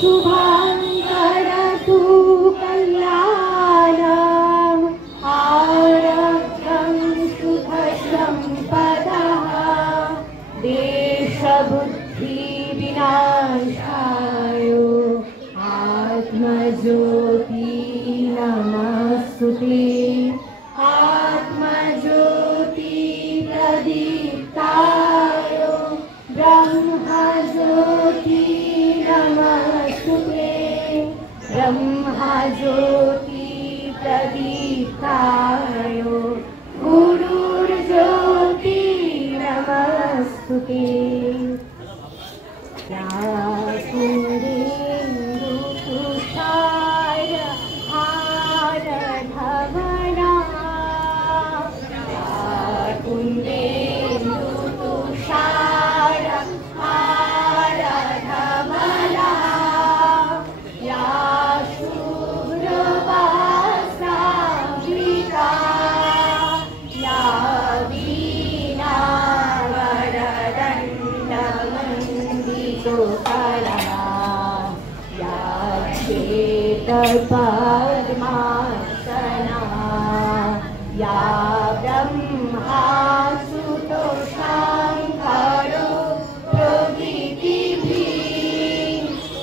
शुभङ्करतु कल्याणम् आरब्धं सुखसम्पदः देशबुद्धिविनाशाय आत्मज्योति नमस्तुते आत्मज्योति प्रदीप्ताय ब्रह्मज्योति नमस्तुते ब्रह्मज्योति प्रदीप्ताय गुरुर्ज्योति नमस्तुते तुषार हारधवना तुषार हारधवना या शुभ्रवस्त्रावृता या वीणावरदण्डमण्डितकरा या श्वेतपद्मासना या ब्रह्मासुतोषाङ्करो प्रभृतिभिः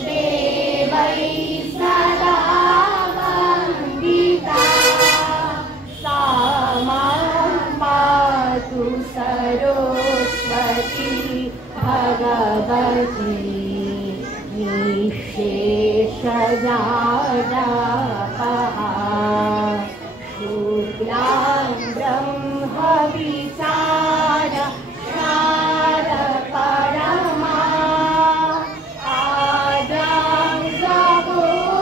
देवैः सदा वन्दिता सा मां पातु सरस्वती भगवती निःशेषजाडपहा शुक्लां ब्रह्मविचार शारपरमा आद्यां जगोत्प्रतिनीं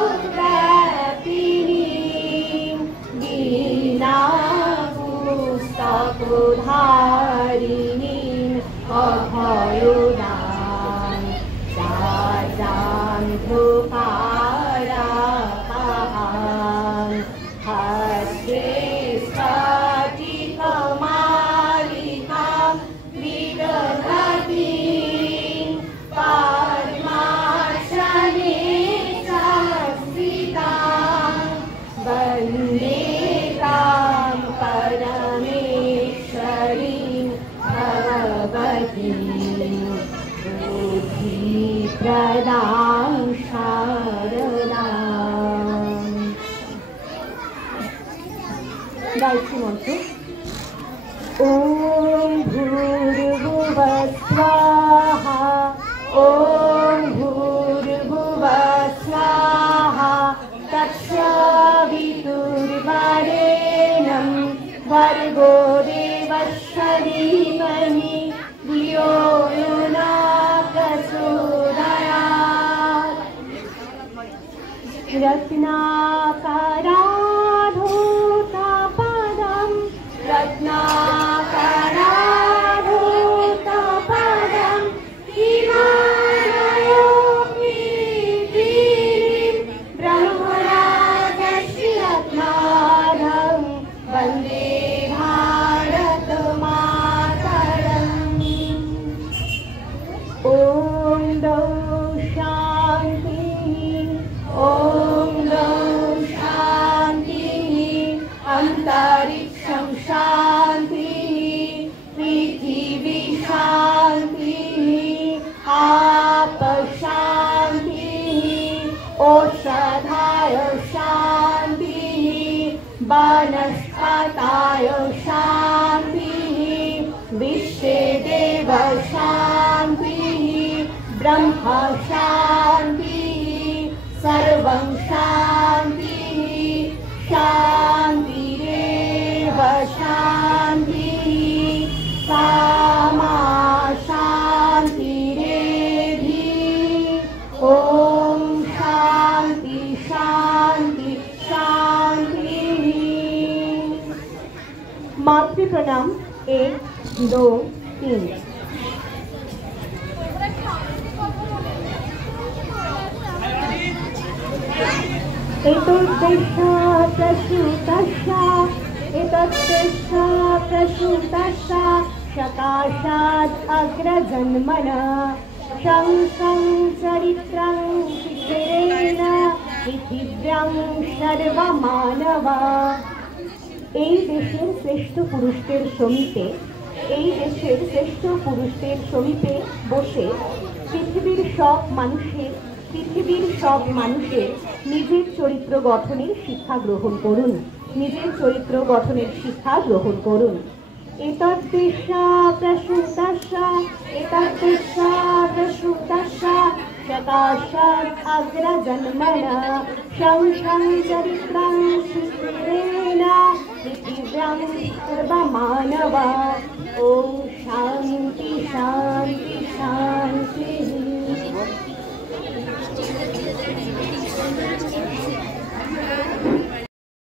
वीणापुस्तकधारिणीम् अभयोदां राजां धृकारापहां हस्ते स्फटिकमालिकां विदधतीं पद्मासने संस्थितां वन्दे तां परमेश्वरीं भगवतीं बुद्धिप्रदां शारदाम्। गायत्री मंत्र। ॐ भूर्भुवः स्वाहा ॐ भूर्भुवः स्वाहा तत्सवितुर्वरेण्यं भर्गो देवस्य धीमहि धियो यो न प्रचोदयात्। रत्नाकराधोतपदं रत्नाकराधोतपदं हिमालयोपीतिं ब्रह्मराजस्य रत्नाधं वन्दे भारतमातरम्। ॐ दौ शान्तिः ॐ दौ शान्तिः अन्तरिक्षं शान्तिः पृथिवी शान्तिः आप शान्तिः औषधाय शान्तिः वनस्पतय शान्तिः विश्वे देव शान्तिः ब्रह्म शान्तिः सर्वं शान्तिः शान्तिरेव शान्तिः सा मा शान्तिरेधि। ॐ शान्ति शान्ति शान्तिः। मातृ प्रणाम 1 2 3। एतद्देशा सकाशात् अग्रजन्मनः शं चरित्रं शिखिरे পৃথিব্যাং সর্বমানবা। এই দেশের শ্রেষ্ঠ পুরুষদের সমীপে বসে পৃথিবীর সব মানুষের নিজের চরিত্র গঠনের শিক্ষা গ্রহণ করুন। এতদ্দেশা প্রসূতাস্যা শতাশাৎ অগ্রজন্মনা সংসং চরিত্রং শিখিরেণ পৃথিব্যাং সর্বমানবা। ওম শান্তি শান্তি শান্তি।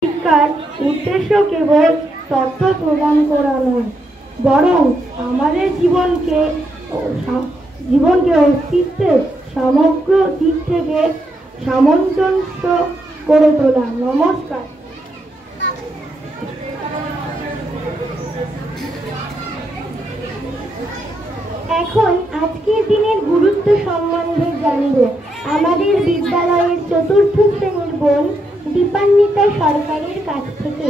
শিক্ষার উদ্দেশ্য কেবল তথ্য প্রদান করা নয়, বরং আমাদের জীবনকে অস্তিত্বের সমগ্র দিক থেকে সামঞ্জস্য করে তোলা। নমস্কার। এখন আজকের দিনের গুরুত্ব সম্বন্ধে জানব আমাদের বিদ্যালয়ের চতুর্থ শ্রেণীর বোন দীপান্বিতা সরকারের কাছ থেকে।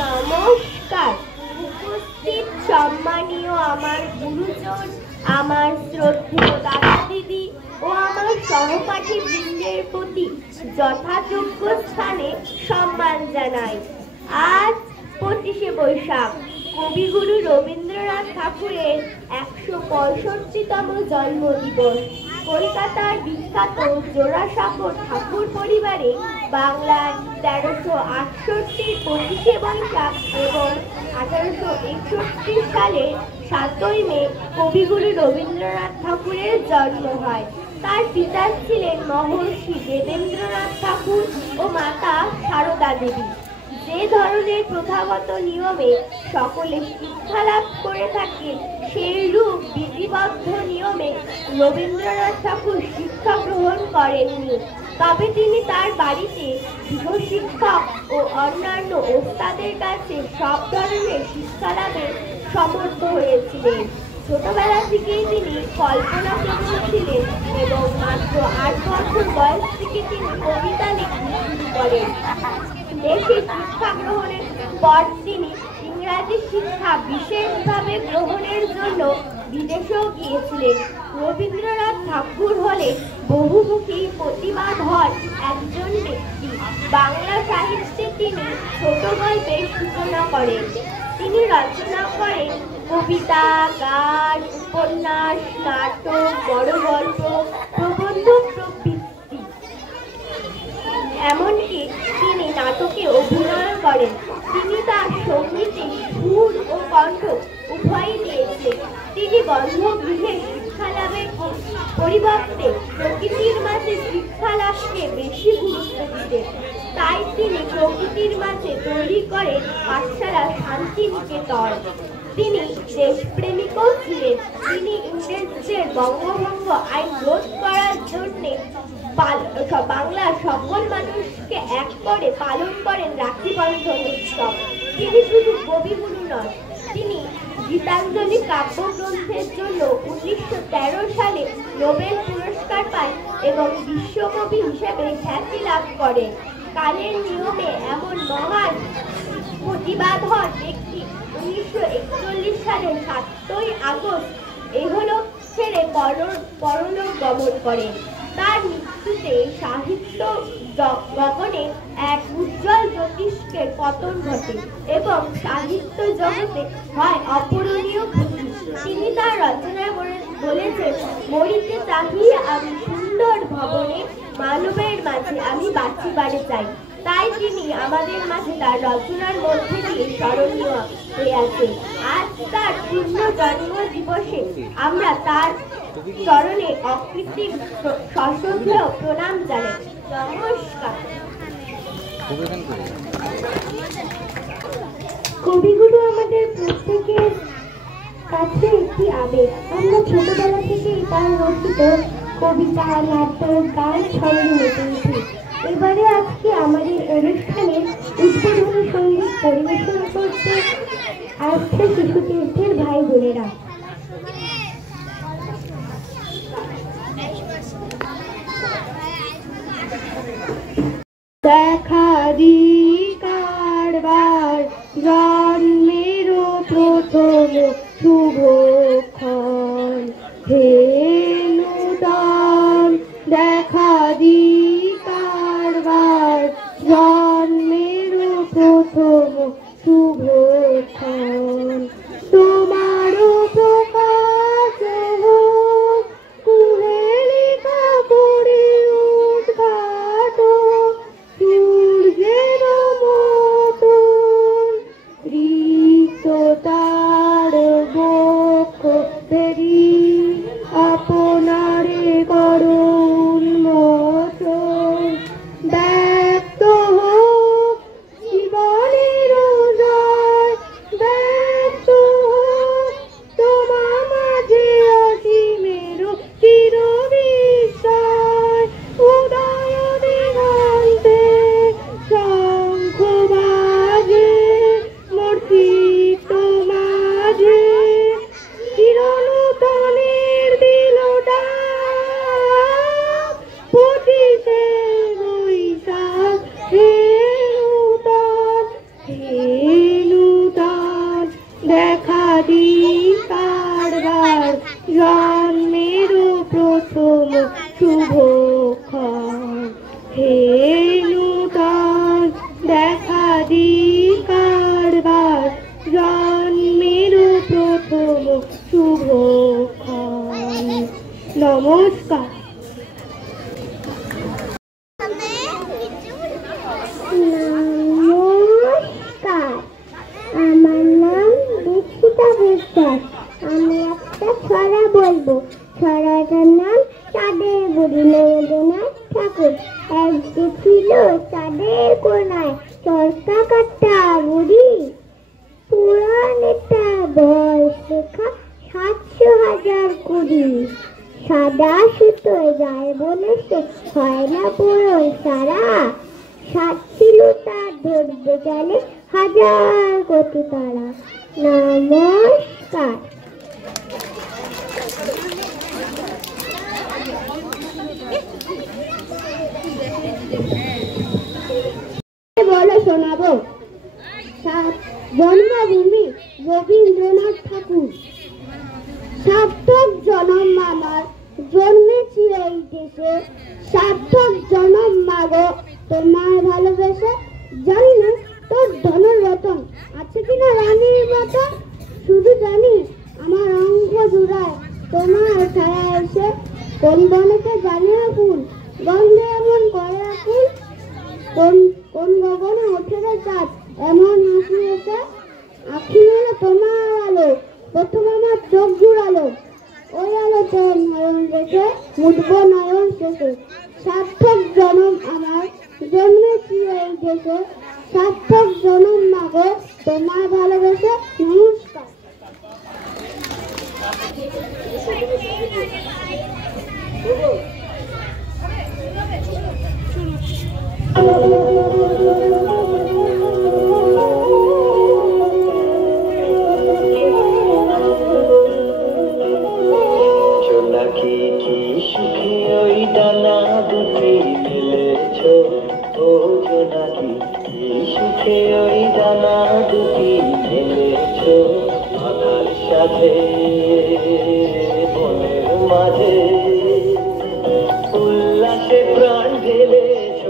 নমস্কার। উপস্থিত সম্মানীয় আমার গুরুজন, আমার শ্রদ্ধেয় দাদা দিদি ও আমার সহপাঠী বৃন্দের প্রতি যথাযোগ্য স্থানে সম্মান জানাই। আজ 25শে বৈশাখ, কবিগুরু রবীন্দ্রনাথ ঠাকুরের 165তম জন্মদিবস। কলকাতার বিখ্যাত জোড়াসাঁকোর ঠাকুর পরিবারে বাংলার 1368 25শে বৈশাখ এবং 1861 সালের 7ই মে কবিগুরু রবীন্দ্রনাথ ঠাকুরের জন্ম হয়। তার পিতা ছিলেন মহর্ষি দেবেন্দ্রনাথ ঠাকুর ও মাতা সারদা দেবী। যে ধরনের প্রথাগত নিয়মে সকলে শিক্ষা লাভ করে থাকে, সেই রূপ বিধিবদ্ধ নিয়মে রবীন্দ্রনাথ ঠাকুর শিক্ষা গ্রহণ করেননি। তবে তিনি তার বাড়িতে গৃহশিক্ষক ও অন্যান্য ওস্তাদের কাছে সব ধরনের শিক্ষা লাভে সমর্থ হয়েছিলেন। ছোটবেলা থেকেই তিনি কল্পনা প্রবণ ছিলেন এবং মাত্র 8 বছর বয়স থেকে তিনি কবিতা লিখতে শুরু করেন। দেশে শিক্ষা গ্রহণের পর তিনি ইংরাজি শিক্ষা বিশেষভাবে গ্রহণের জন্য বিদেশেও গিয়েছিলেন। রবীন্দ্রনাথ ঠাকুর হলেন বহুমুখী প্রতিভাধর একজন ব্যক্তি। বাংলা সাহিত্যে তিনি ছোট গল্পের সূচনা করেন। তিনি রচনা করেন কবিতা, গান, উপন্যাস, নাটক, বড় গল্প, প্রবন্ধ প্রভৃতি। এমনকি তিনি নাটকে অভিনয় করেন। তিনি তার সঙ্গীতে সুর ও কণ্ঠ উভয়ই দিয়েছেন। তিনি বন্ধগৃহে শিক্ষা লাভের পরিবর্তে প্রকৃতির মাঝে শিক্ষা লাভকে বেশি গুরুত্ব দিতেন। তাই তিনি প্রকৃতির মাঝে তৈরি করেন পাঠশালা শান্তিনিকেতন। তিনি দেশপ্রেমিকও ছিলেন। তিনি ইংরেজদের বঙ্গভঙ্গ আইন রোধ করার জন্য বাংলার সকল মানুষকে এক করে পালন করেন রাখি বন্ধন উৎসব। তিনি শুধু কবিগুরু নন, তিনি গীতাঞ্জলি কাব্যগ্রন্থের জন্য 1913 সালে নোবেল পুরস্কার পান এবং বিশ্বকবি হিসেবে খ্যাতি লাভ করেন। কালের নিয়মে এমন মহান প্রতিভাধর ব্যক্তি 1941 সালের 7ই আগস্ট এহলোক ছেড়ে পরলোক গমন করেন। তার মৃত্যুতে সাহিত্য গগনে এক উজ্জ্বল জ্যোতিষ্কের পতন ঘটে এবং সাহিত্য জগতে হয় অপূরণীয় ক্ষতি। তিনি তার রচনায় বলেছেন, মরিতে চাহিয়ে আমি সুন্দর ভবনে, মানবের মাঝে আমি বাঁচিবারে চাই। তাই তিনি আমাদের মাঝে তার রচনার মধ্যে দিয়ে স্মরণীয় হয়ে আছে। আজ তার পূর্ণ জন্ম দিবসে আমরা তার চরণে অকৃত্রিম সশ্রদ্ধেয় প্রণাম জানাই। নমস্কার। কবিগুরু আমাদের প্রত্যেকের কাছে একটি আবেগ। আমরা ছোটবেলা থেকেই তার রচিত কবিতা, নাটক, গান স্মরণে মেতে উঠি। এবারে আজকে আমাদের অনুষ্ঠানে উদ্বোধনী সঙ্গীত পরিবেশন করতে আসছে শিশু তীর্থের ভাই বোনেরা। সুভক্ষণ। হে নূতন দেখা দি কারবার, জন্মের প্রথম শুভক্ষণ। তোমারও প্রকাশ হোক, কুহেলিকা করে উদ্ঘাটন, সূর্যের মতন ঋত তার বক্ষ ফেরি, আপনারে করো উন্মোচন। ব্যক্ত হোক জীবনের জয়, ব্যক্ত হোক তোমা মাঝে অসীমের চির বিস্ময়। উদয় দিগন্তে শঙ্খ বাজে, মূর্তিত মাঝে চিরনূতনের দিল ডাক। 25শে বৈশাখ হে নূতন, হে নূতন দেখা দি কারবার, জন্মের প্রথম শুভক্ষণ। হে নূতন দেখা দি কারবার, জন্মের প্রথম শুভক্ষণ। নমস্কার। নমস্কার, আমার নাম দীক্ষিতা বিশ্বাস। আমি একটা ছড়া বলবো। ছড়াটার নাম চাঁদের বুড়ি। নরেন্দ্রনাথ ঠাকুর। এক যে ছিল চাঁদের কোনায় চরকা কাটা বুড়ি, পুরাণেটা বয়স লেখা 700,020। সাদা সুতোয় যায় বলে সে হয় না পুরো সারা, সাত ছিল তার ধরবে গেলে 1000 কোটি তারা। নমস্কার। বলো শোনাবো। জন্মভূমি রবীন্দ্রনাথ ঠাকুর। সার্থক জনম আমার জন্মেছি এই দেশে, সার্থক জনম মাগো তোমার ভালোবেসে। জানি না তোর ধনের রতন আছে কিনা রানীর মতন, শুধু জানি আমার অঙ্গ জুড়ায় তোমার ছায়া এসে। কোন বনেতে জানি না ফুল গন্ধে এমন করে আকুল, কোন গগনে ওঠে রে চাঁদ এমন হাসি এসে। আখি মেলে তোমার আলো প্রথম আমার চোখ জুড়ালো, ওই আলোতে নয়ন রেখে উঠবো নয়ন শেষে। সার্থক জনম আমার জন্মেছি এই দেশে, সার্থক জনম মাগো তোমার ভালোবেসে। নমস্কার। জোনাকি কি সুখে ওই ডানা দুটি মেলেছ, ও জোনাকি কি সুখে ওই ডানা দুটি মেলেছ। আধার সাথে বনের মাঝে উল্লাসে প্রাণ ঢেলেছ,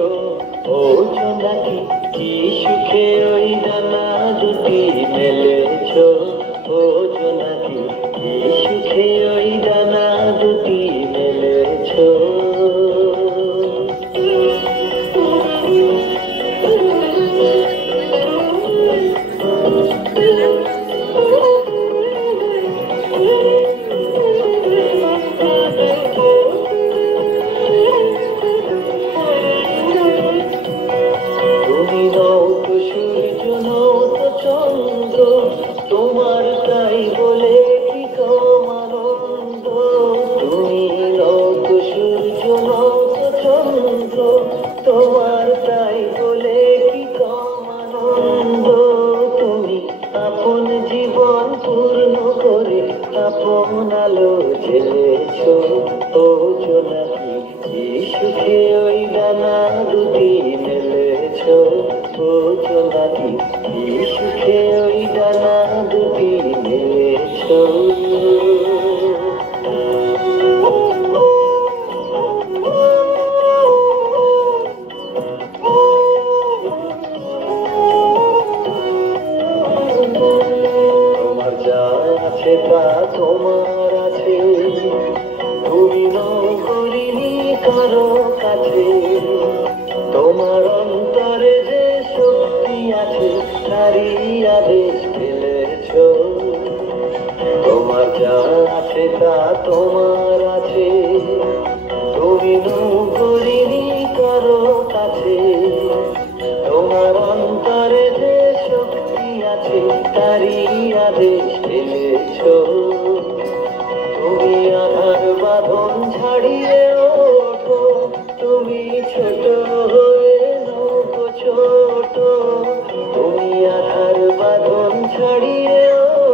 ও জোনাকি কি সুখে ওই ডানা দুটি মেলেছ। ও জোনাকি কি সুখে ওই ডানা দুটি মেলেছ। তুমি নও তো সূর্য নও তো চন্দ্র, তোমার তাই বলে কি কম আনন্দ। তুমি নও তো সূর্য নও তো চন্দ্র, তোমার তাই বলে কি কম আনন্দ। তুমি আপন জীবন পূর্ণ করে আপন আলো জ্বেলেছ, ও জোনাকি কি সুখে ওই ডানা দুটি মেলেছ। ও জোনাকি কি সুখে ওই ডানা দুটি মেলেছ। কারো কাছে তোমার অন্তরে যে শক্তি আছে তারই আদেশ ফেলেছ তোমার যা আছে তা তোমার আছে তুমি করিনি কারো কাছে তোমার অন্তরে যে শক্তি আছে তারই আদেশ ফেলেছ তুমি আধার বাঁধন ছাড়িয়ে ওঠো তুমি ছোট হয়ে নৌকো ছোট তুমি আধার বাঁধন ছাড়িয়ে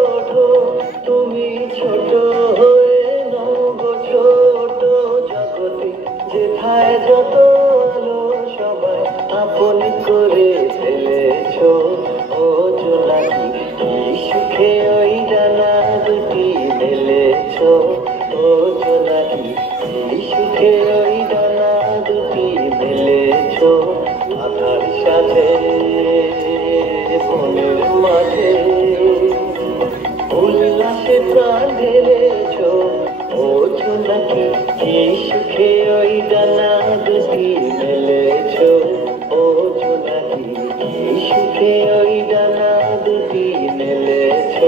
ওঠো তুমি ছোট হয়ে নৌকো ছোট জগতে যেথায় যত আলো সবাই আপন করে ফেলেছ ও জোনাকি কি সুখে ওই ডানা দুটি মেলেছ ও জোনাকি কি সুখে ওই ডানা দুটি মেলেছ আধার সাথে বনের মাঝে উল্লাসে প্রাণ ঢেলেছ ও জোনাকি কি সুখে ওই ডানা দুটি মেলেছ ও জোনাকি কি সুখে ওই ডানা দুটি মেলেছ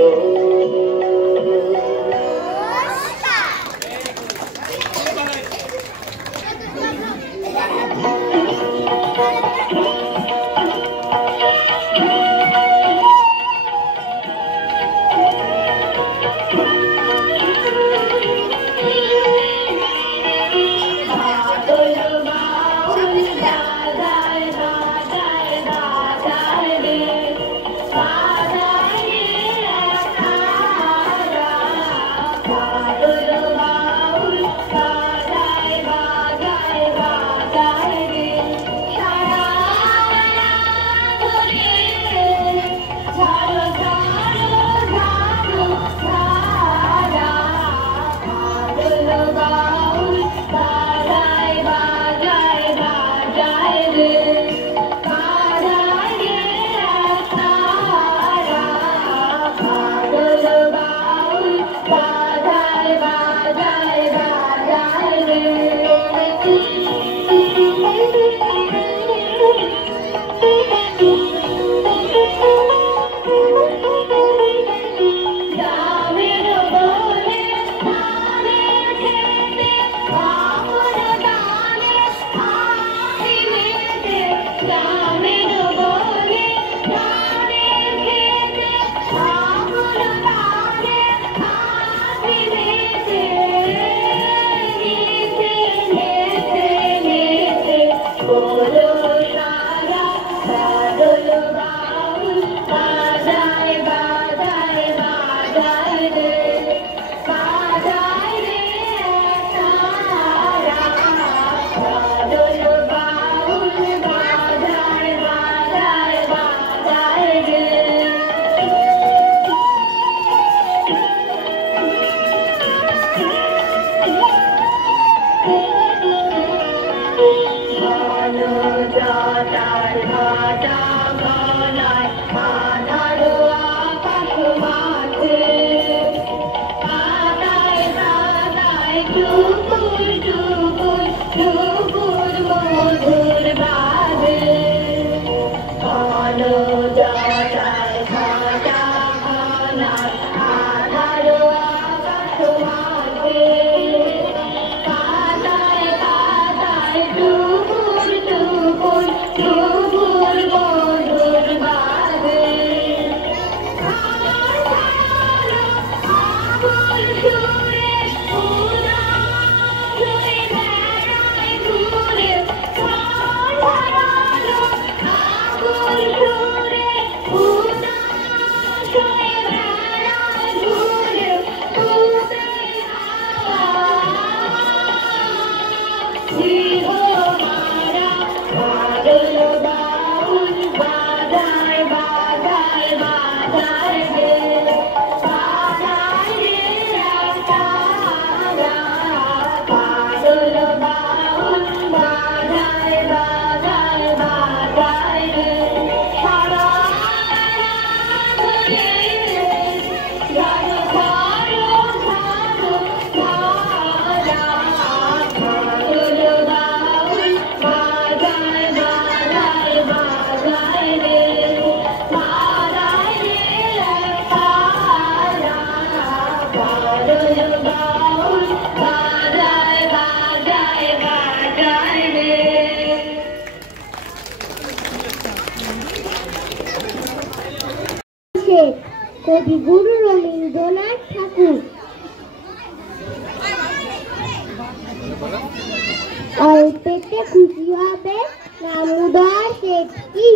কবিগুরু রবীন্দ্রনাথ ঠাকুর। অল্পেতে খুশি হবে দামোদর শেঠকি,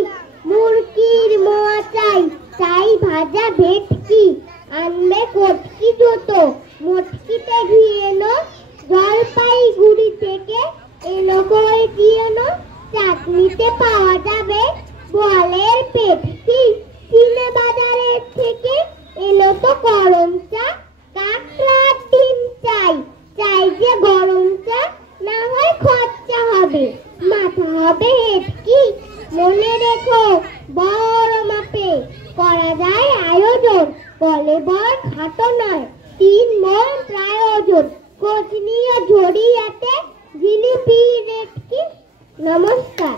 মুরগির মোয়া চাই চাই ভাজা ভেটকি, আনবে কটকি জুতো মোটকিতে ঘিয়েনো, জলপাইগুড়ি থেকে এলো কলকি এনো, চাটনিতে পাওয়া যাবে বলের পেটকি, চিনে বাজারের থেকে এলো তো গরম চা, কাকড়ার ডিম চাই চাই যে গরম চা, না হয় খরচা হবে মাথা হবে হেটকি, মনে রেখো বড় মাপে করা যায় আয়োজন, বলে বর খাটো নয় 3 মণ প্রায়োজন, খোঁজ নিয়ে ঝরিয়াতে জিলিপি রেটকি। নমস্কার।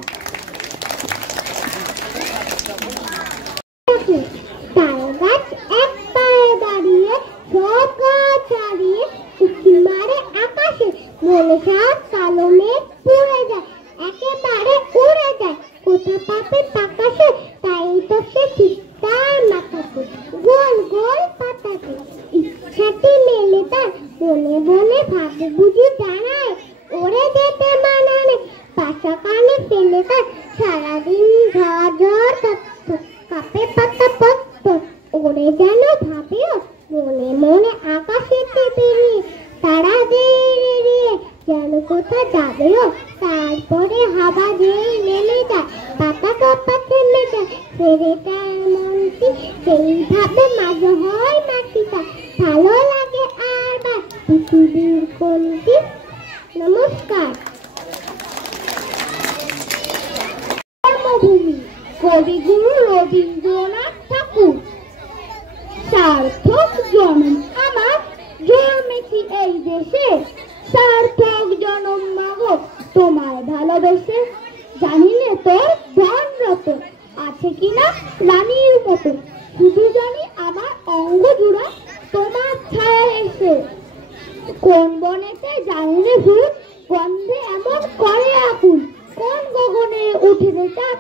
তালগাছ এক পায়ে দাঁড়িয়ে সব গাছ ছাড়িয়ে উঁকি মারে আকাশে, মনে সাত কালো মেঘ পড়ে যায় একেবারে উড়ে যায়, কোথা পাবে আকাশে তাই তো সে ঠিকঠাক মাথাতে, গোল গোল পাতাতে ইচ্ছাটি মেলে তার, বনে বনে ভাবে বুঝি জানায় ওরে যেতে মানানে, পাশা কানে ফেলে তার সারাদিন ঝড় ঝড় কাপে পাতা পত্ত, ওরে যেন ভাবেও মনে মনে আকাশেতে বেরিয়ে তারা দিয়ে যেন কোথা যাবেও, তারপরে হাওয়া যেই নেমে যায় পাতা কাপা থেমে যায়, ছেড়েটার মনটি সেইভাবে মাঝে হয় মাটিটা, ভালো লাগে আর বা পৃথিবীর কোনটি। নমস্কার। কর্মভূমি কবিগুরু রবীন্দ্রনাথ ঠাকুর। সার্থক জন্ম আমার, জন্মেছি এই দেশে, সার্থক জন্ম মাগো তোমায় ভালোবেসে, জানিলে তোর ধন রতন আছে কিনা রানীর মতো, শুধু জানি আমার অঙ্গ জুড়া তোমার ছায়া এসে, কোন বনেতে জানিলে ভূত গন্ধে এমন করে আকুল, কোন গগনে উঠে চাঁদ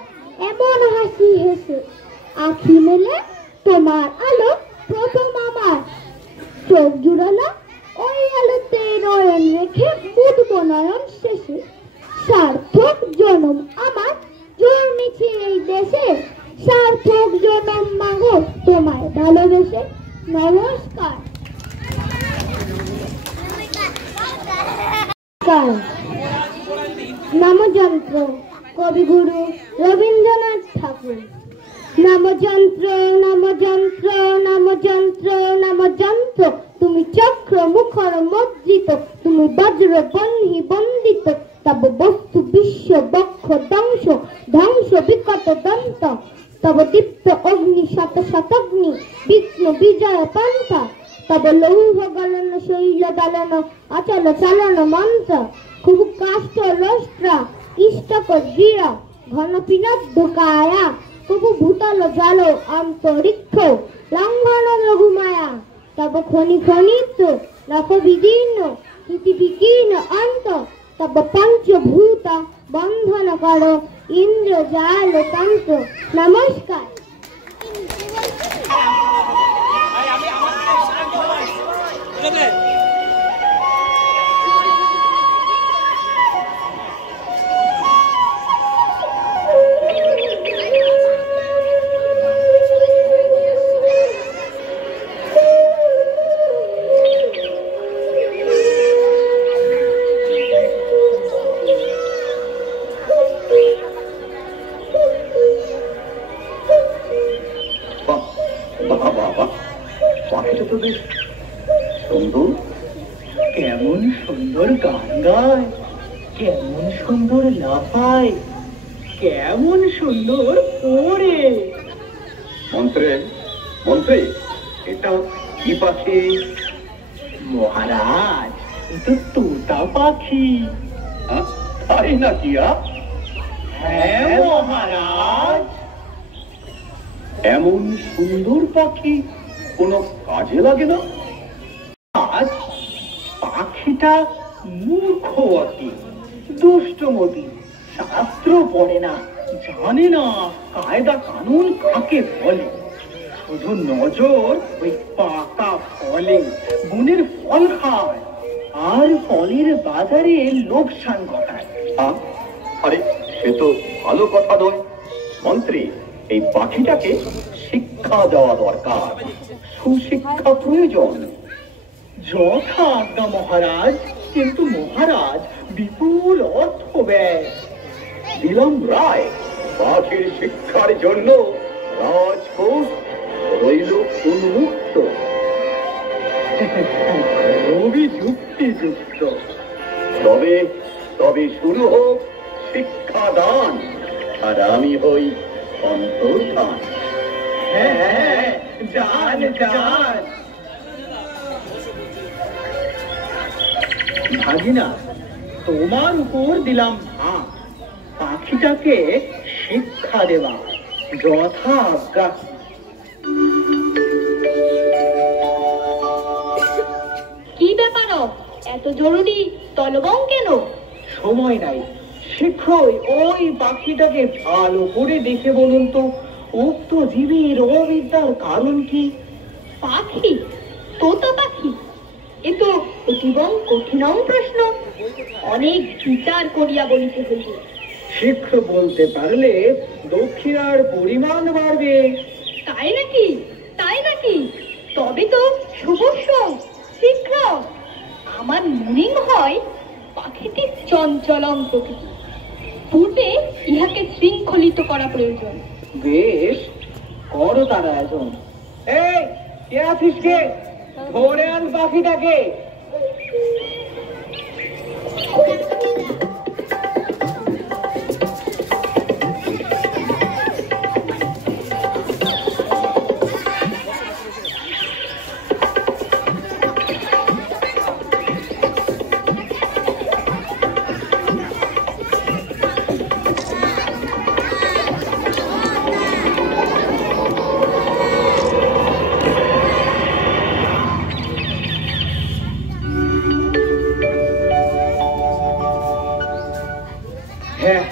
এমন হাসি হেসে, আখি মেলে তোমার আলো প্রথম আমার, চোখ জুড়ালো ওই আলোতে নয়ন রেখে মুগ্ধ নয়ন শেষে, সার্থক জনম আমার, জন্মেছি এই দেশে, সার্থক জনম মাগো তোমায় ভালোবেসে। নমস্কার। নামযন্ত্র কবিগুরু রবীন্দ্রনাথ ঠাকুর। নামযন্ত্র নামযন্ত্র নামযন্ত্র নামযন্ত্র, তুমি চক্র মুখর মুদ্রিত, তুমি বজ্র বহ্নি বন্দিত, তব বস্তু বিশ্ব বক্ষ ধ্বংস ধ্বংস বিকট দন্ত, তব দীপ্ত অগ্নি শত শতগ্নি বিঘ্ন বিজয় পন্থা, তব লৌহ গলন শৈল দলন অচল চলন মন্ত্র, খুব কাষ্ঠ রস্ত্র ইষ্টক দৃঢ় ঘন পিনদ্ধ কায়া, তবু ভূতল জল অন্তরিক্ষ লঙ্ঘন লঘুমায়া, তব খনি খনিত্ব নখ বিদীর্ণ পৃথিবীকীর্ণ অন্ত, তব পঞ্চভূত বন্ধন কর ইন্দ্র জাল তন্ত্র। নমস্কার। সুন্দর, কেমন সুন্দর গান গায়, কেমন সুন্দর লাফায়, কেমন সুন্দর পড়ে। মন্ত্রে মন্ত্রী, এটা কি পাখি? মহারাজ, এটা তোতা পাখি। তাই নাকি? হ্যাঁ মহারাজ। এমন সুন্দর পাখি কোনো কাজে লাগে না? আজ পাখিটা মূর্খ অতি, দুষ্টমতি, শাস্ত্র পড়ে না, জানে না কায়দা কানুন কাকে বলে। শুধু নজর ওই পাকা ফলে, বনের ফল খায় আর ফলের বাজারে লোকসান ঘটায়। আরে সে তো ভালো কথা নয় মন্ত্রী, এই পাখিটাকে শিক্ষা দেওয়া দরকার, সুশিক্ষা প্রয়োজন। যথা আজ্ঞা মহারাজ, কিন্তু মহারাজ বিপুল অর্থ ব্যয়। দিলাম রায়, পাখির শিক্ষার জন্য রাজকোষ রইল উন্মুক্ত। খুবই যুক্তিযুক্ত। তবে তবে শুরু হোক শিক্ষাদান, আর আমি হই অন্তর্ধান। হ্যাঁ, যান যান। ভাগিনা, তোমার উপর দিলাম ভাগ, পাখিটাকে শিক্ষা দেওয়া। যথা আজ্ঞা। কি ব্যাপার, এত জরুরি তলবং কেন? সময় নাই, শীঘ্রই ওই পাখিটাকে ভালো করে দেখে বলুন তো, উক্ত জীবের অবিদ্যার কারণ কি? পাখি? তোতা পাখি? এ তো অতীবং কঠিনং প্রশ্ন, অনেক বিচার করিয়া বলিতে হইবে। শীঘ্র বলতে পারলে দক্ষিণার পরিমাণ বাড়বে। তাই নাকি? তাই নাকি? তবে তো শুভস্য, শীঘ্র। আমার মনে হয় পাখিটি চঞ্চলং প্রকৃতি, পূর্বে ইহাকে শৃঙ্খলিত করা প্রয়োজন। বেশ, করো তার আয়োজন। এই, কে আছিস কে? ধরে আন পাখিটাকে। হ্যাঁ,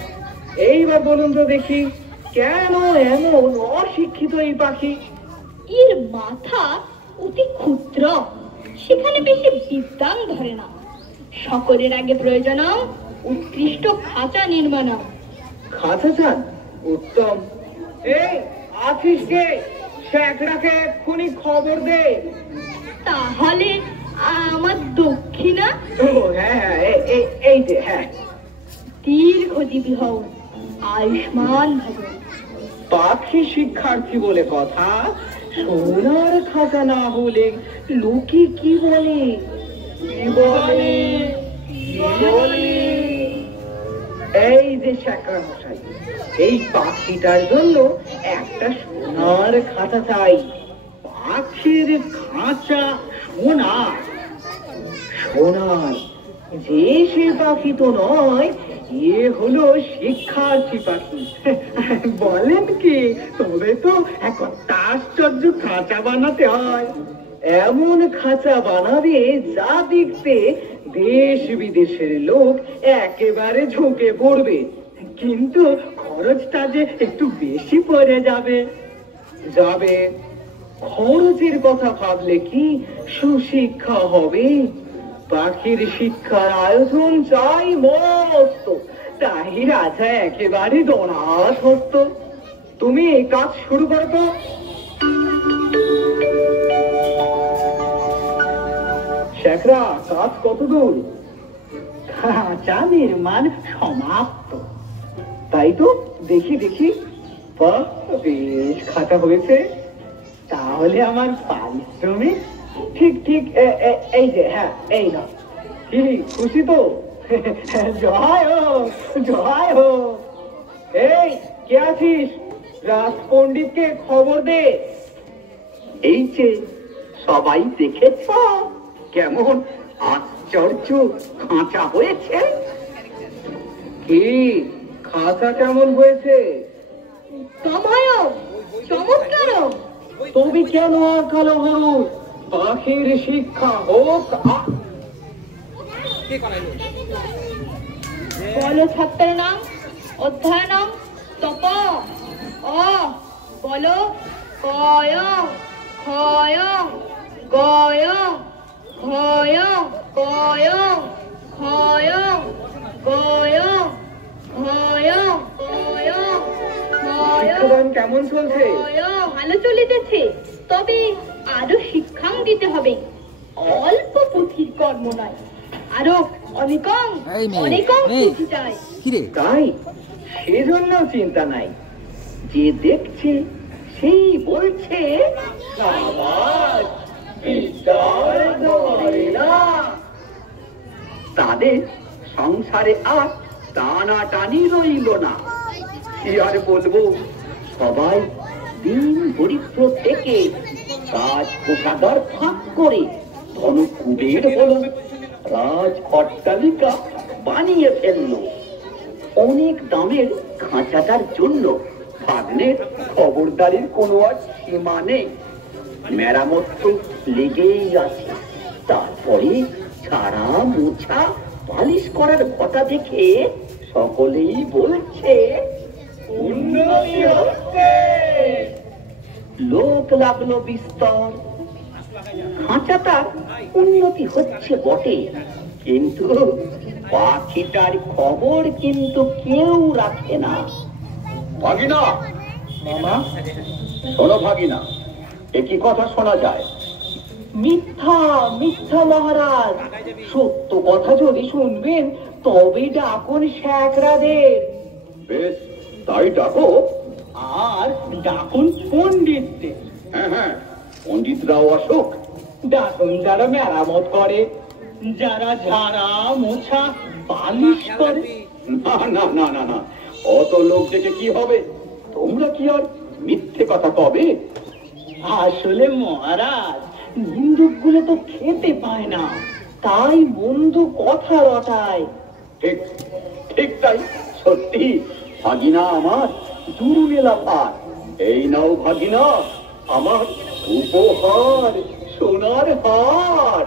এইবার বলুন তো দেখি, কেন এমন অশিক্ষিত এই পাখি? এর মাথা অতি ক্ষুদ্র, সেখানে বেশি বিদ্যাং ধরে না। সকলের আগে প্রয়োজন উৎকৃষ্ট খাঁচা নির্মাণ। খাঁচা চান? উত্তম। এই, আছিস কে? শেখরাকে এক্ষুনি খবর দে। তাহলে আমার দক্ষিণা? ও হ্যাঁ হ্যাঁ, এই যে, হ্যাঁ। দীর্ঘজীবী হও, আয়ুষ্মান ভব। পাখি শিক্ষার্থী বলে কথা, সোনার খাঁচা না হলে লোকে কি বলে? কি বলে? কি বলে? এই যে শেখরা মশাই, এই পাখিটার জন্য একটা সোনার খাঁচা চাই। পাখির খাঁচা সোনার? সোনার? যে সে পাখি তো নয়, এ হলো শিক্ষার্থী পাখি। বলেন কি? তবে তো এখন আশ্চর্য খাঁচা বানাতে হয়। এমন খাঁচা বানাবে যা দেখতে দেশ বিদেশের লোক একেবারে ঝুঁকে পড়বে, কিন্তু খরচটা যে একটু বেশি পড়ে যাবে। খরচের কথা ভাবলে কি সুশিক্ষা হবে? পাখির শিক্ষার আয়োজন চাই মস্ত, তাই রাজা একেবারে দনাধস্ত। তুমি কাজ শুরু করো তো। শেখরা, কাজ কত দূর? খাঁচা নির্মাণ সমাপ্ত। তাই তো, দেখি দেখি। বাহ, বেশ খাঁচা হয়েছে। তাহলে আমার পারিশ্রমিক ঠিক ঠিক এই যে, হ্যাঁ এই না। কি খুশি তো? জয় হোক, জয় হোক। এই, কে আছিস? রাজপণ্ডিতকে খবর দে। এই যে সবাই দেখেছ কেমন আশ্চর্য খাঁচা হয়েছে? কি খাঁচা কেমন হয়েছে? চমৎকার। তুমি কেন আকালো হলু? পাখির শিক্ষা হোক। বলো ছাত্রের নাম, অধ্যায় নাম, তপ। অ বলো কয় ক্ষয় গয় ক্ষয় কয় ক্ষয় গয় ক্ষয় কয় ক্ষয়। শিক্ষাদান কেমন চলছে? ভালো চলিতেছে, তবে আরো শিক্ষাং দিতে হবে। অল্প পুঁথির কর্ম নয়, আরো অনেকং অনেকং পুঁথি চাই। তাই সেজন্য চিন্তা নাই, যে দেখছে সেই বলছে সাবাস, বিদ্যার ধরে না। তাদের সংসারে আর টানাটানি রইল না। কি আর বলবো, সবাই দিন দরিদ্র থেকে কাজ কোষাগার ফাঁক করে ধন কুবের হলো, রাজ অট্টালিকা বানিয়ে ফেললো। অনেক দামের খাঁচাটার জন্য ভাগ্নের খবরদারির কোনো আর সীমা নেই। মেরামত তো লেগেই আছে। তারপরে ছাড়া মোছা পালিশ করার ঘটা দেখে সকলেই বলছে উন্নতি হচ্ছে। লোক লাগলো বিস্তর। খাঁচাটার উন্নতি হচ্ছে বটে, কিন্তু পাখিটার খবর কিন্তু কেউ রাখে না। ভাগিনা, মামা শোনো ভাগিনা, একই কথা শোনা যায়। মিথ্যা মিথ্যা মহারাজ, সত্য কথা যদি শুনবেন তবে ডাকুন শ্যাকরাদের। বেশ, তাই ডাকো। আর ডাকুন পণ্ডিতদের। হ্যাঁ হ্যাঁ, পণ্ডিতরাও আসুক। ডাকুন যারা মেরামত করে, যারা ঝাড়া মোছা পালিশ করে। না না না না না, অত লোক ডেকে কি হবে? তোমরা কি আর মিথ্যে কথা কবে? আসলে মহারাজ, নিন্দুক গুলো তো খেতে পায় না, তাই মন্দ কথা রটায়। ঠিক ঠিক, তাই সত্যি। ভাগিনা আমার দুরুনে লাফার। এই নাও ভাগিনা আমার উপহার, সোনার হার।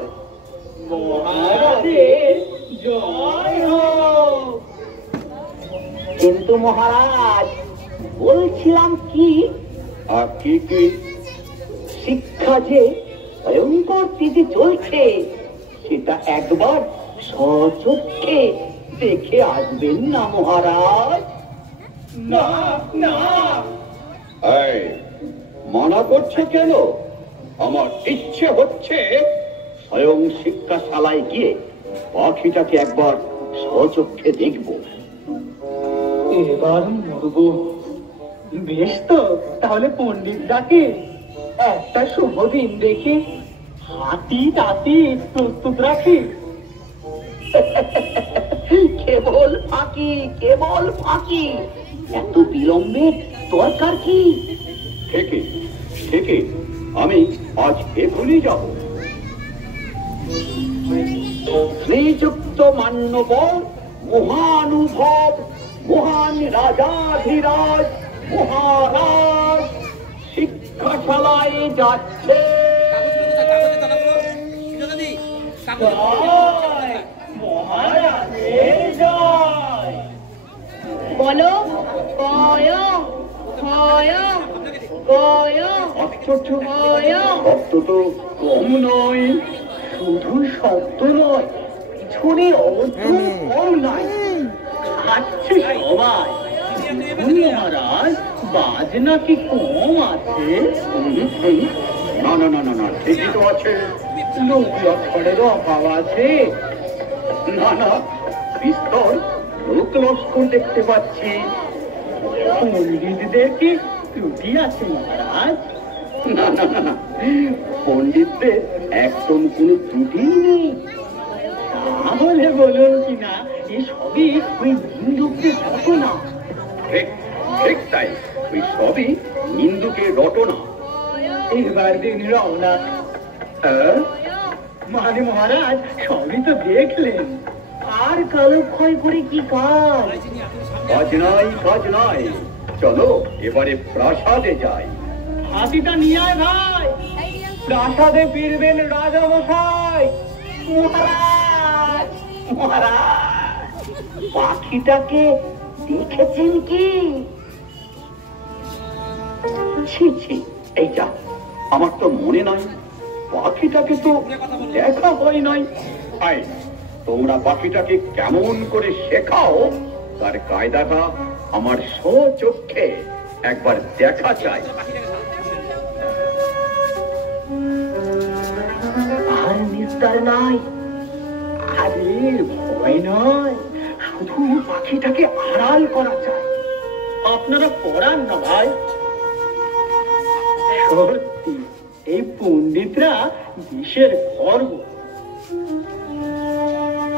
মহারাজের জয় হোক। কিন্তু মহারাজ, বলছিলাম কি, কি কি? শিক্ষা যে ভয়ঙ্কর স্থিতি চলছে, সেটা একবার সচক্ষে দেখে আসবেন না মহারাজ? না না। এই, মানা করছে কেন? আমার ইচ্ছে হচ্ছে স্বয়ং শিক্ষাশালায় গিয়ে পাখিটাকে একবার সচক্ষে দেখব। এবার মরব। বেশ তো, তাহলে পণ্ডিত ডাকে একটা শুভ দিন দেখে হাতি টাতি প্রস্তুত রাখি। কেবল ফাঁকি, কেবল ফাঁকি। এত বিলম্বের দরকার কি? ঠিকই ঠিকই, আমি আজ এখনই যাব। শ্রীযুক্ত মান্যবর মহানুভব মহান রাজাধিরাজ মহারাজ শিক্ষাশালায় যাচ্ছে। মহারাজের জয়। বলো কয় ক্ষয় গয় ক্ষয়। শব্দ তো কম নয়, শুধু শব্দ নয়, পিছনে অর্থ কম নাই। খাচ্ছে সবাই। মহারাজ, বাজনা কি কম আছে? না না না না না, ঠিকই তো আছে। লোক লস্করেরও অভাব আছে। না না, বিস্তর লোক লস্কর দেখতে পাচ্ছি। পণ্ডিতদের কি ত্রুটি আছে মহারাজ? না না না না, পণ্ডিতদের একদম কোনো ত্রুটি নেই। তাহলে বলুন কিনা, এসবই ওই নিন্দুকদের রটনা। ঠিক ঠিক, তাই ওই সবই নিন্দুকের রটনা। এবার দিন রওনা। মানে মহারাজ, সবই তো দেখলেন, আর কালক্ষয় করে কি কাজ? কাজ নাই, কাজ নাই। চলো এবারে প্রাসাদে যাই। হাতিটা নিয়ে আয় ভাই, প্রাসাদে ফিরবেন রাজামশাই। মহারাজ মহারাজ, পাখিটাকে দেখেছেন কি? ছি ছি, এই যা, আমার তো মনে নাই, পাখিটাকে তো দেখা হয় নাই। আয়, তোমরা পাখিটাকে কেমন করে শেখাও তার কায়দাটা আমার স্বচক্ষে একবার দেখা চাই। আর নিস্তার নাই। আরে ভয় নয়, শুধু পাখিটাকে আড়াল করা চাই। আপনারা পড়ান না ভাই। সত্যি এই পণ্ডিতরা দেশের গর্ব।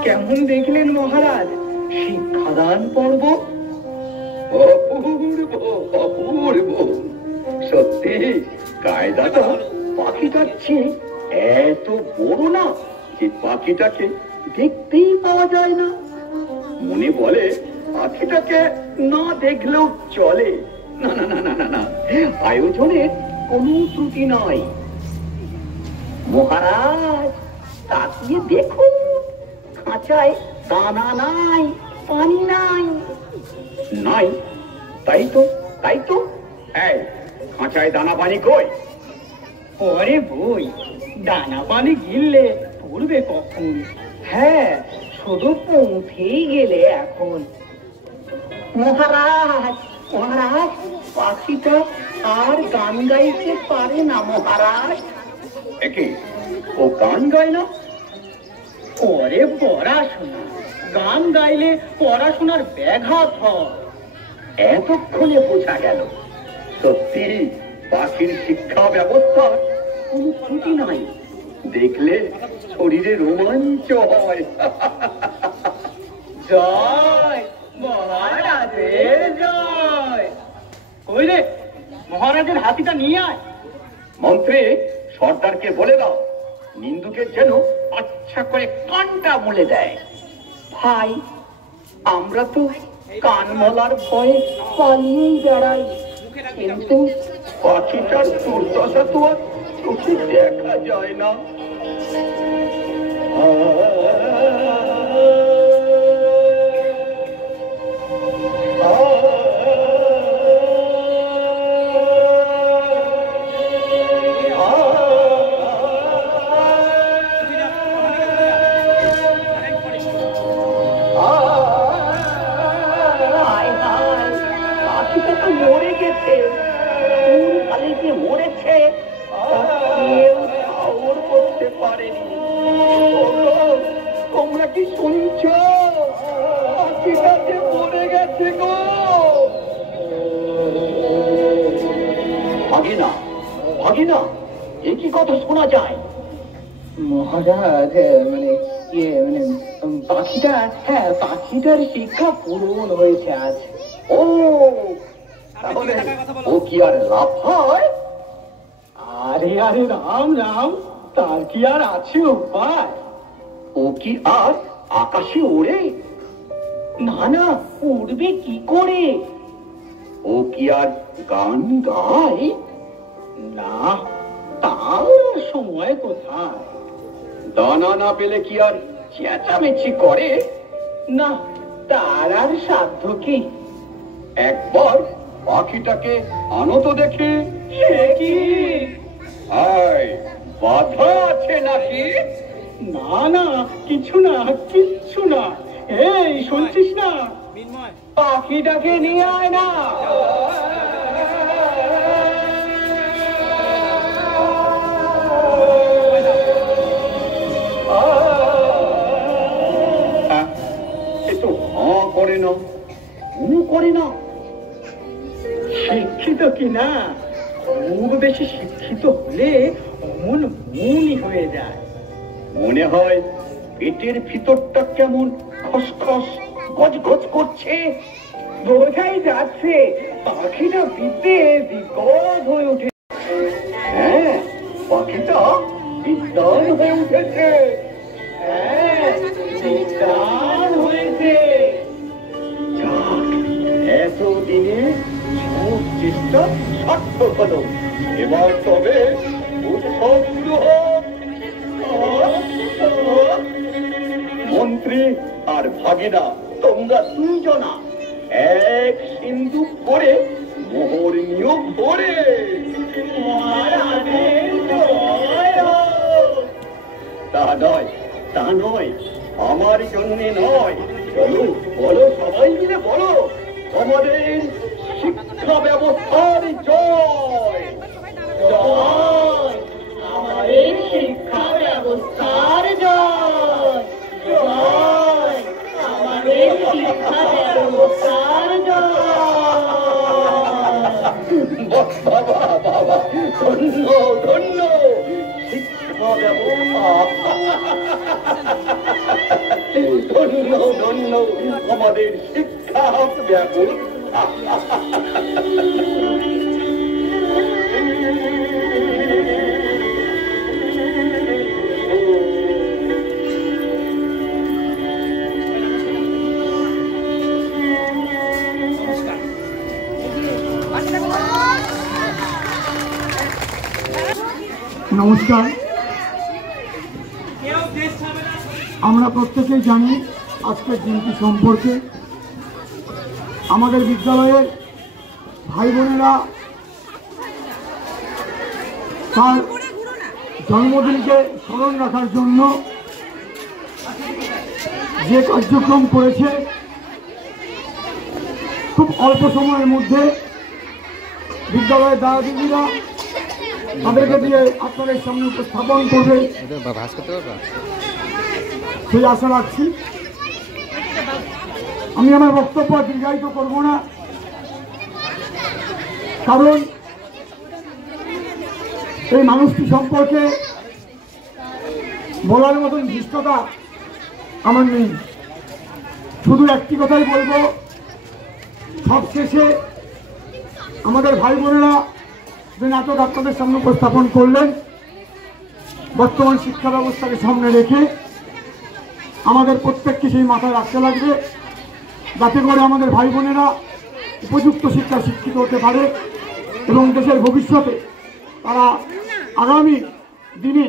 কেমন দেখলেন মহারাজ শিক্ষাদান পর্ব? অপূর্ব, অপূর্ব। সত্যি কায়দাটা পাখিটার চেয়ে এত বড় না যে পাখিটাকে দেখতেই পাওয়া যায় না। মনে বলে পাখিটাকে না দেখলেও চলে। না না না না না না, আয়োজনের কোনো ত্রুটি নাই। মহারাজ তাকিয়ে দেখুন, খাঁচায় দানা নাই, পানি নাই। নাই? তাই তো, তাই তো। এই খাঁচায় দানা পানি কই? পরে বই, দানা পানি গিললে পড়বে কখন? হ্যাঁ, শুধু পৌঁছেই গেলে এখন। মহারাজ, মহারাজ, পাখিটা আর গান গাইতে পারে না মহারাজ। একে ও গান গায় না? পরে পড়াশোনা, গান গাইলে পড়াশোনার ব্যাঘাত হয়। এতক্ষণে বোঝা গেল, সত্যি পাখির শিক্ষা ব্যবস্থার কোনো ত্রুটি নাই। দেখলে শরীরে রোমাঞ্চ হয়। জয় মহারাজের জয়। কই রে, মহারাজের হাতিটা নিয়ে আয়। মন্ত্রী, সর্দারকে বলে দাও নিন্দুকের যেন আচ্ছা করে কানটা মুলে দেয়। ভাই, আমরা তো কানমলার ভয়ে পালিয়েই বেড়াই, কিন্তু পাখিটার দুর্দশা তো আর চোখে দেখা যায় না। মরে গেছে, মরেছে, কেউ খবর করতে পারেনি। তোমরা কি শুনছ? পাখিটা যে মরে গেছে গো। ভাগিনা, ভাগিনা, এ কি কথা শোনা যায়? মহারাজ, পাখিটা, হ্যাঁ, পাখিটার শিক্ষা পূরণ হয়েছে আজ। ও, তাহলে ও কি আর লাভ হয়? আরে আরে, রাম রাম, তার কি আর আছে উপায়? ও কি আর আকাশে ওড়ে? না না, উড়বে কি করে? ও কি আর গান গায়? না, তার সময় কোথায়? দানা না পেলে কি আর চেঁচামেচি করে? না, তার আর সাধ্য কি? একবার পাখিটাকে আনো তো দেখি। সে কি? আয়, বাধা আছে নাকি? না না, কিছু না, কিচ্ছু না। এই শুনছিস না, পাখিটাকে নিয়ে আয় না। এ তো হাঁ করে না, করে না। শিক্ষিত কিনা, খুব বেশি শিক্ষিত হলে অমন মনই হয়ে যায়। মনে হয় পেটের ভিতরটা কেমন খসখস গজগজ করছে। বোঝাই যাচ্ছে পাখিটা বিদ্যে বিগত হয়ে উঠে। হ্যাঁ, পাখিটা বিদ্বান হয়ে উঠেছে। হ্যাঁ, বিদ্বান হয়েছে। যাক, এতদিনে সব চেষ্টা সার্থক হলো। এবার তবে উৎসব শুরু হোক। মন্ত্রী আর ভাগিনা তোমরা দুইজনা এক সিন্ধুক করে মোহর নিয়োগ করে তা নয় আমার জন্য নয়। চলো বলো, সবাই মিলে বলো, আমাদের শিক্ষা ব্যবস্থার জয় জয়, আমাদের শিক্ষা ব্যবস্থার জয় জয়, আমাদের শিক্ষা ব্যবস্থার বাবা বাবা, ধন্য ধন্য শিক্ষা ব্যবস্থা, ধন্য ধন্য আমাদের শিক্ষা ব্যবস্থা। নমস্কার। আমরা প্রত্যেকেই জানি আজকের দিনটি সম্পর্কে। আমাদের বিদ্যালয়ের ভাই বোনেরা তার জন্মদিনকে স্মরণ রাখার জন্য যে কার্যক্রম করেছে, খুব অল্প সময়ের মধ্যে বিদ্যালয়ের দাদা দিদিরা তাদেরকে দিয়ে আপনাদের সামনে উপস্থাপন করবে সেই আশা রাখছি। আমি আমার বক্তব্য দীর্ঘায়িত করব না, কারণ এই মানুষটি সম্পর্কে বলার মতন ধৃষ্টতা আমার নেই। শুধু একটি কথাই বলবো, সবশেষে আমাদের ভাই বোনেরা যে নাটক আপনাদের সামনে উপস্থাপন করলেন, বর্তমান শিক্ষা ব্যবস্থাকে সামনে রেখে আমাদের প্রত্যেককে সেই মাথায় রাখতে লাগবে, যাতে করে আমাদের ভাই বোনেরা উপযুক্ত শিক্ষা শিক্ষিত হতে পারে এবং দেশের ভবিষ্যতে তারা আগামী দিনে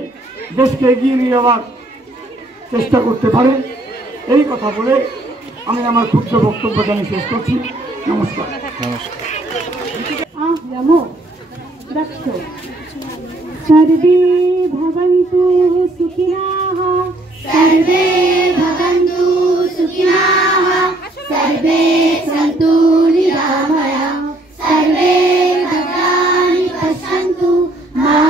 দেশকে এগিয়ে নিয়ে যাওয়ার চেষ্টা করতে পারে। এই কথা বলে আমি আমার ক্ষুদ্র বক্তব্য জানিয়ে শেষ করছি। নমস্কার। सर्वे भवन्तु सुखिनः, सर्वे भवन्तु सुखिनः, सर्वे सन्तु निरामयाः, सर्वे भद्राणि पश्यन्तु, मा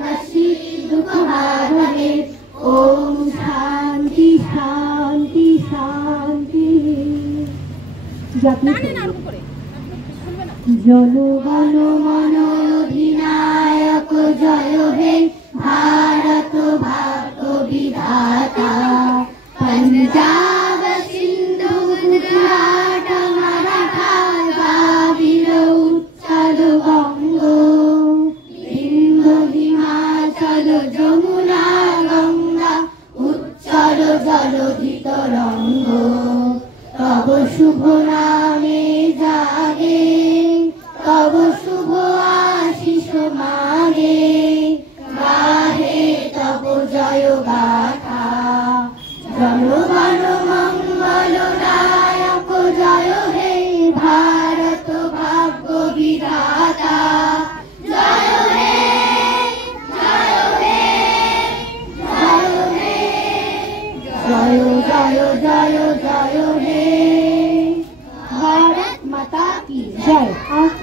कश्चित् दुःखभाग् भवेत्। ॐ शान्ति शान्ति शान्ति। জনগণ মন অধিনায়ক জয় হে, ভারত ভাগ্য বিধাতা, পঞ্জাব সিন্ধু গুজরাট মারাঠা দ্রাবিড় উচ্চল বঙ্গ, বিন্ধ্য হিমাচল যমুনা গঙ্গা উচ্চল জলধি তরঙ্গ, তব শুভ নামে জাগে, তব শুভ আশিস মাগে, গাহে তব জয় গাথা। জনগণ মঙ্গল নায়ক জয় হে, ভারত ভাগ্য বিধাতা জয় হে, জয় হে, জয় হে, জয় জয় জয় জয় হে। भारत माता की जय। आज